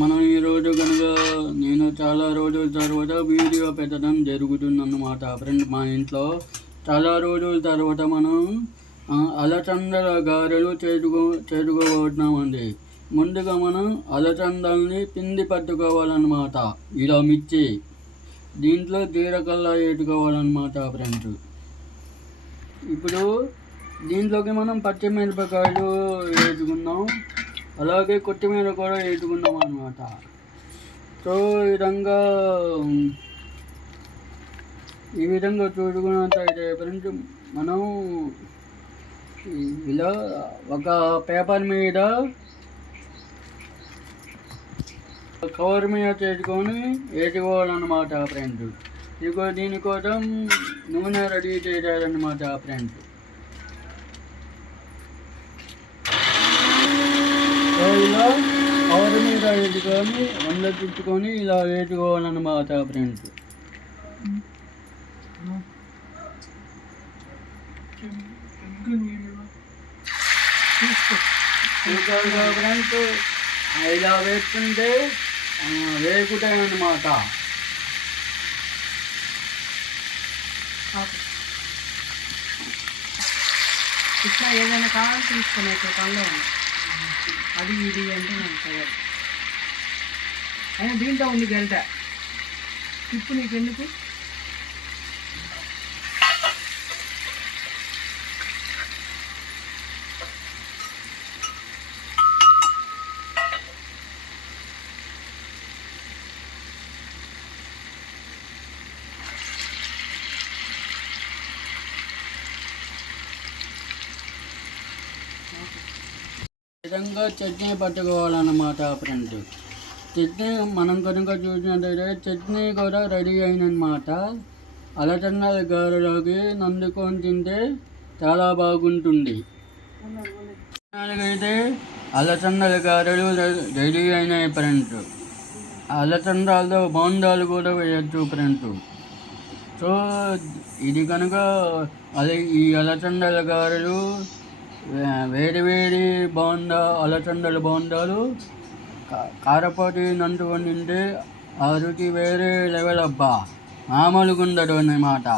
మనం ఈరోజు కనుక నేను చాలా రోజుల తర్వాత వీడియో పెట్టడం జరుగుతుందన్నమాట. ఫ్రెండ్ మా ఇంట్లో చాలా రోజుల తర్వాత మనం అలచందల గారెలు చేసుకో చేసుకోబోతున్నామండి ముందుగా మనం అలచందల్ని పిండి పట్టుకోవాలన్నమాట. ఇలా మిర్చి దీంట్లో జీరకల్లా వేసుకోవాలన్నమాట ఫ్రెండ్స్ ఇప్పుడు దీంట్లోకి మనం పచ్చిమిరపకాయలు వేసుకుందాం. అలాగే కొత్తిమీర కూడా వేసుకుందాం అనమాట సో ఈ విధంగా ఈ విధంగా చూసుకున్నట్లయితే ఫ్రెండ్స్ మనం ఇలా ఒక పేపర్ మీద కవర్ మీద చేసుకొని వేసుకోవాలన్నమాట ఫ్రెండ్స్. ఇదిగో దీనికోసం నూనె రెడీ చేశారనమాట ఫ్రెండ్స్ సో ఇలా కవర్ మీద వేసుకొని వంద ఇలా వేసుకోవాలన్నమాట ఫ్రెండ్స్. ఫ్రెండ్స్? ఇలా వేస్తుంటే వేగుతాయన్నమాట. ఇట్లా ఏదైనా కావాలి తీసుకునే పండుగ అది ఇది అంటే నాకు తెలియదు దీంట్లో ఉంది గరిట. తిప్పు నీకెందుకు? ఎందుకు విధంగా చట్నీ పట్టుకోవాలన్నమాట ఫ్రెండ్. చట్నీ మనం కనుక చూసినట్టయితే చట్నీ కూడా రెడీ అయిందన్నమాట అలచందల గారెలోకి నందుకొని తింటే చాలా బాగుంటుంది. అయితే అలచందల గారెలు రెడీ అయినాయి ఫ్రెండ్స్. అలచందాలతో బోండాలు కూడా వేయచ్చు ఫ్రెండ్స్. సో ఇది కనుక అదే ఈ అలచందల గారెలు వేడి వేడి బోండా అలచందల బోండాలు కారపొడి నందు నుండి ఆ రుచి వేరే లెవెల్ అబ్బా మామూలుగా అన్నమాట